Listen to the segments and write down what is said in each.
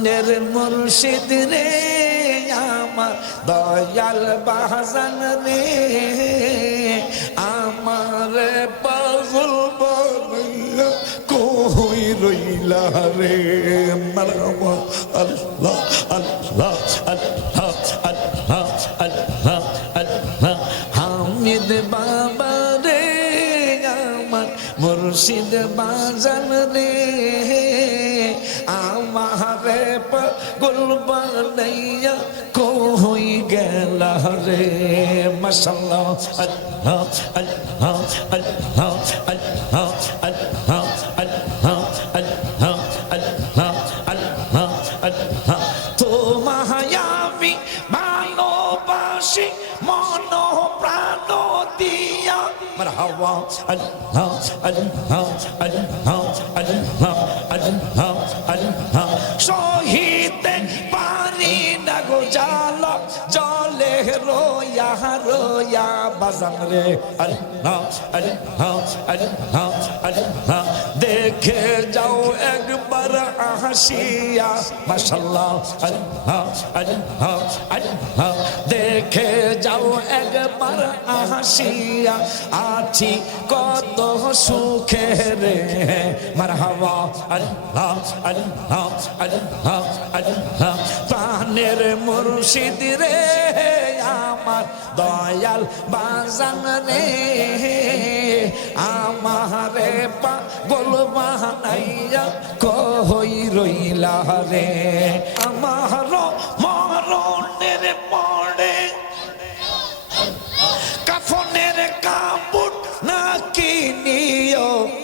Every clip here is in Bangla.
প্রাণের মুর্শিদ রে, আমার দয়াল বাহাজান রে, আমার পাগল কই রইলা রে। মারহাবা আল্লাহ আল্লাহ আল্লাহ আল্লাহ আল্লাহ আল্লাহ। হামিদ বাবা রে, আমার মুর্শিদ বাজান রে আমারে পাগল বানাইয়া কই গেলা রে মাশাল্লাহ আল্লাহ আল্লাহ আল্লাহ আল্লাহ আল্লাহ আল্লাহ আল্লাহ আল্লাহ আল্লাহ আল্লাহ তোমায় আমি ভালোবাসি মন প্রাণ দিয়া মারহাবা আল্লাহ আল্লাহ আল্লাহ আল্লাহ আল্লাহ আল্লাহ হারোয়া বাজান রে। আরে না আরে না আরে না আরে না। দেখে যাও একবার হাসিয়া মাশাল্লাহ আরে না আরে না আরে না। দেখে যাও একবার হাসিয়া আছি কত সুখে রে। মারহাবা। আরে না আরে না আরে না আরে না। প্রাণের মুর্শিদ রে আমার দয়াল বাজান রে আমারে পাগল বানাইয়া কই রইলা রে আমার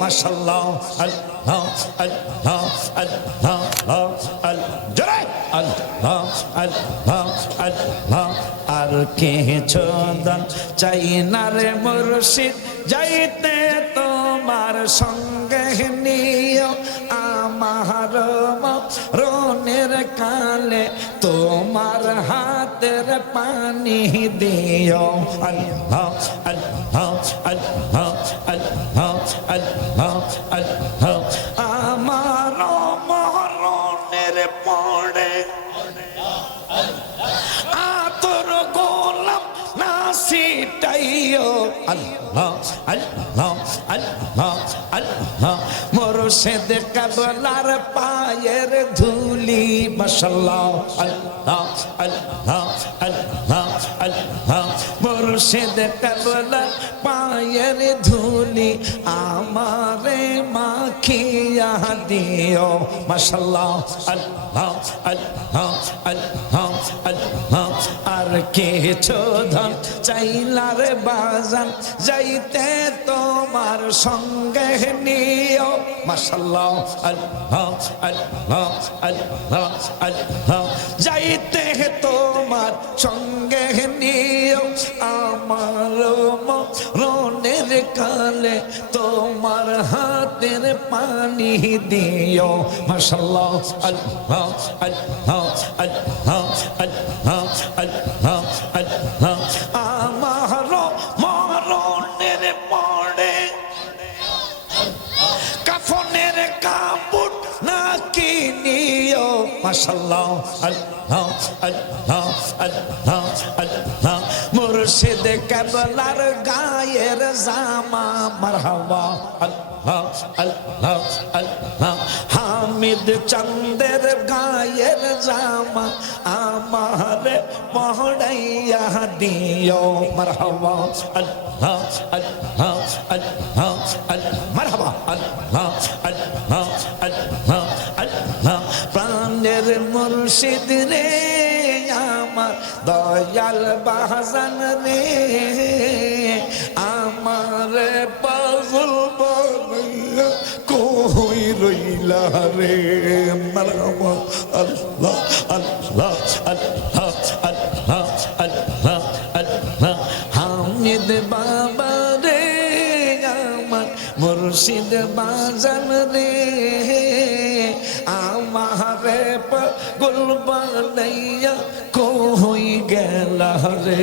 মাশাল্লাহ আল্লাহ আল্লাহ আল্লাহ আল্লাহ আল্লাহ আল্লাহ আল্লাহ, আর কে চন্দন চাই না রে মুর্শিদ। যাইতে তোমার সঙ্গে নিও আমার রনের কালে তোমার হাতের পানি দিও। আল্লাহ আল্লাহ আল্লাহ নাসিটাইও আল্লাহ আল্লাহ আল্লাহ আল্লাহ মুর্শিদ কাবলার পায়ের ধুলি মাশাল্লাহ আল্লাহ আল্লাহ আল্লাহ আল্লাহ মুর্শিদ কাবলার পায়ের ধুলি আমারে মাখিয়া দিও। মাশাল্লাহ আল্লাহ আল্লাহ আল্লাহ আল্লাহ। আর কিছু ধন চাইলার বাজান যাইতে তোমার সঙ্গে নিও। মাশাল্লাহ আল্লাহ আল্লাহ আল্লাহ আল্লাহ। যাইতে তোমার সঙ্গে নিও। আমার মরণের কালে তোমার হাতের পানি দিও। মাশাল্লাহ আল্লাহ আল্লাহ আল্লাহ আল্লাহ আল্লাহ আল্লাহ। আমার মরণের পড়ে কাফনের কাপড় না কিনিও মাশাল্লাহ আল্লাহ আল্লাহ আল্লাহ আল্লাহ। মুর্শিদ কেবলার গায়ের জামা মারহাবা আল্লাহ আল্লাহ আল্লাহ হামিদ চন্দের গায়ের জামা আমার পহড়াইয়া দিও মারহাবা আল্লাহ আল্লাহ আল্লাহ আল্লাহ মারহাবা আল্লাহ আল্লাহ আল্লাহ আল্লাহ প্রাণের মুর্শিদ রে আমার দয়াল বাহাজান রে, আমার পাগল বানাইয়া কই রইলা রে? মারহাবা আল্লাহ আল্লাহ আল্লাহ আল্লাহ আল্লাহ আল্লাহ। হামিদ বাবা রে, আমার মুর্শিদ বাজান রে আমারে পাগল বানাইয়া কই গেলা রে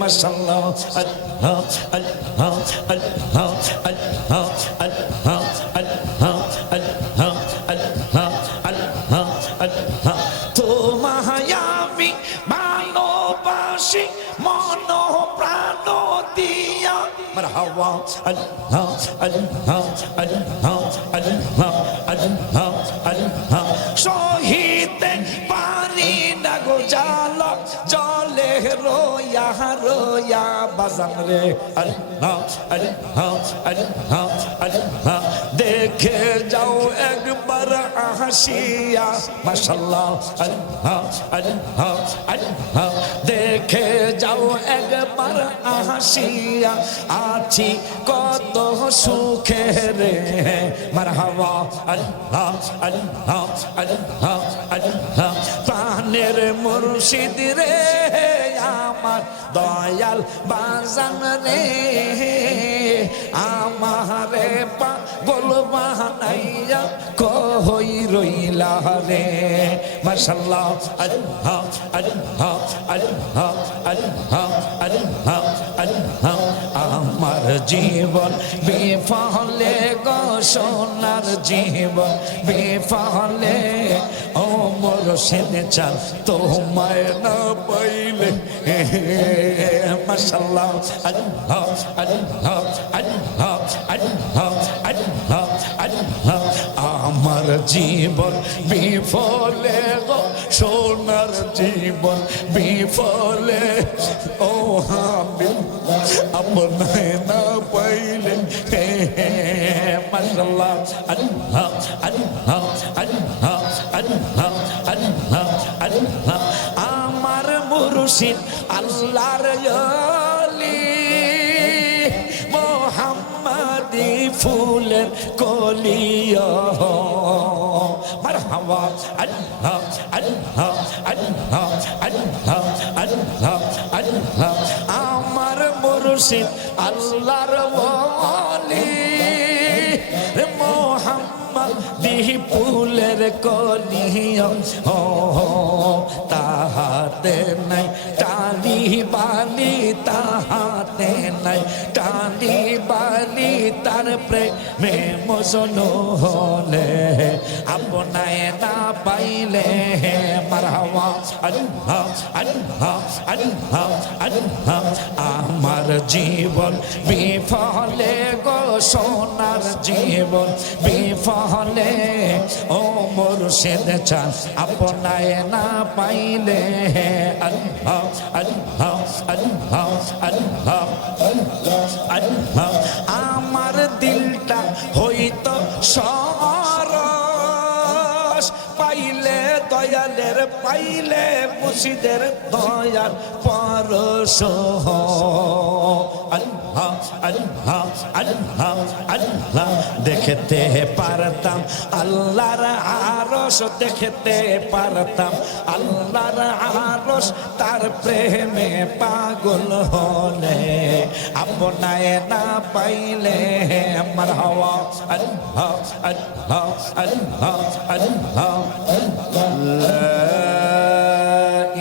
মাশাল্লাহ আল্লাহ আল্লাহ আল্লাহ আল্লাহ আল্লাহ আল্লাহ আল্লাহ আল্লাহ আল্লাহ আল্লাহ তোমায় আমি ভালোবাসি মন প্রাণ দিয়া মারহাবা আল্লাহ আল্লাহ আল্লাহ আল্লাহ আল্লাহ রোয়া রোয়া বাজান রে আল্লাহ আল্লাহ আল্লাহ আল্লাহ দেখে যাও একবার হাসিয়া মাশাল্লাহ আল্লাহ আল্লাহ আল্লাহ দেখে যাও একবার হাসিয়া আছি কত সুখে রে মারহাবা আল্লাহ আল্লাহ আল্লাহ আল্লাহ প্রাণের মুর্শিদ রে আমার দয়াল বাজান রে। আমারে পাগল বানাইয়া কই রইলা রে। মাশাল্লাহ, আল্লাহ আল্লাহ আল্লাহ আল্লাহ আল্লাহ আল্লাহ। আমার জীবন বিফলে গো, সোনার জীবন বিফলে। ও মোর সেনে চান তোমায় না পাইলে। মাশাল্লাহ, আল্লাহ আল্লাহ আল্লাহ আল্লাহ আল্লাহ আল্লাহ আমার জীবন বিফলে গো, সোনার জীবন বিফলে। ও আমি আপনায় না পাইলে মাশাল্লাহ আল্লাহ আল্লাহ আল্লাহ আল্লাহ আল্লাহ আল্লাহ। আমার মুর্শিদ আল্লাহর অলি ফুলের কলিয়া মারহাবা, আল্লাহ আল্লাহ আল্লাহ আল্লাহ আল্লাহ আল্লাহ। আমার মুর্শিদ আল্লাহর ওলি মোহাম্মদ, দিহি ফুলের কলিয়া তাহাতে নাই, টালি বালি তাহাতে নাই, টালি বালি তার প্রেমে মজনু হলে আপনায় না পাইলে মারহাওয়া আল্লাহ আল্লাহ আল্লাহ আল্লাহ, আমার জীবন বিফলে গো, সোনার জীবন বিফলে, ও মুর্শিদ চান আপনায় না পাইলে আল্লাহ আল্লাহ আল্লাহ আল্লাহ আল্লাহ আমার দিলটা হইতো সরস দয়ালের পাইলে মুর্শিদের দয়াল পরশ আল্লাহ আল্লাহ আল্লাহ আল্লাহ দেখতে পারতাম, আল্লাহর আরস দেখতে পারতাম, আল্লাহর আরস তার প্রেমে পাগল হলে। আপনায় না পাইলে আমার হওয়া আল্লাহ আল্লাহ আল্লাহ আল্লাহ لا